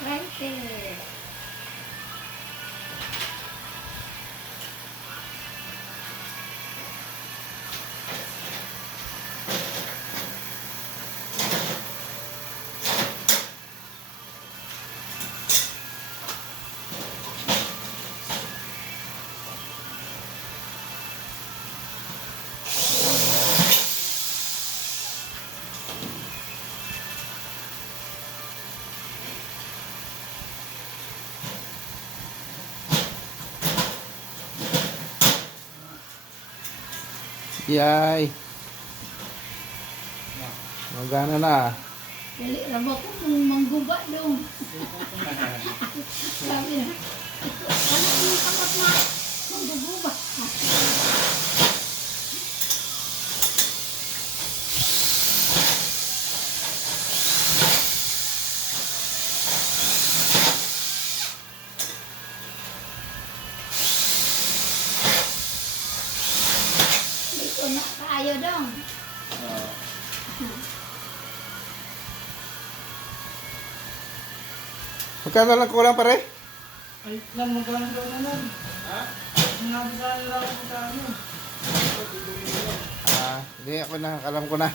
Right. Yay. Magana na. Dali na ba ko mong mangguba dong. Sabi na. Ano yung kapat na mangguguba? Dito na kayo dong. Magkano lang kulang pare? Ay, lang magkano daw naman. Ha? Sinabi sa akin lang ako sa ano. Hindi ako na, alam ko na.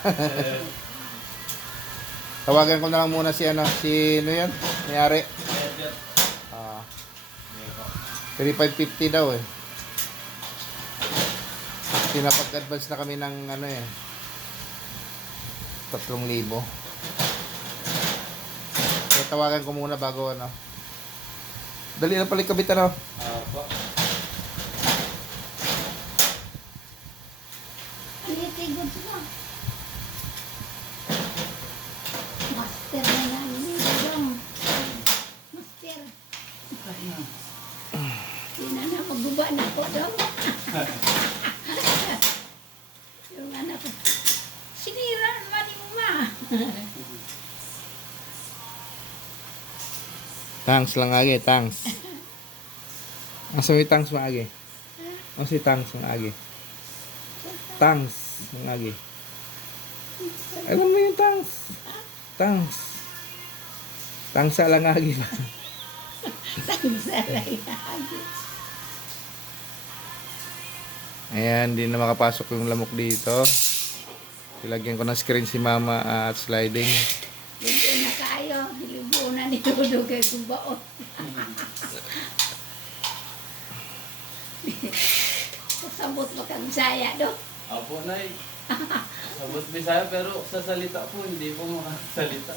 Tawagan ko na lang muna si ano, si ano yan? Mayari. Ah. 3,550 daw eh. Pinapag-advance na kami ng ano eh. 3,000. Kaya tawagan ko muna bago ano. Dali na pala kabit ano. Tigod sila. Master na lang dito dong. Master. Hindi na magguba na po dong. Yung anak ko. Sinira naman yung ma. Thanks lang agi, thanks. Asa may thanks mo agi? Asa may thanks mo agi? Thanks mo agi. Alam mo yung thanks? Thanks. Thanks lang agi ba? Tangsaray. Ayan, hindi na makapasok yung lamok dito. Ilagyan ko ng screen si mama at sliding. Dito na kayo. Hilibo na ni Dodo kay Kumbaot. Kasabot mo kang saya do. Apo, Nay. Sabot Bisaya pero sa salita po, hindi po makasalita.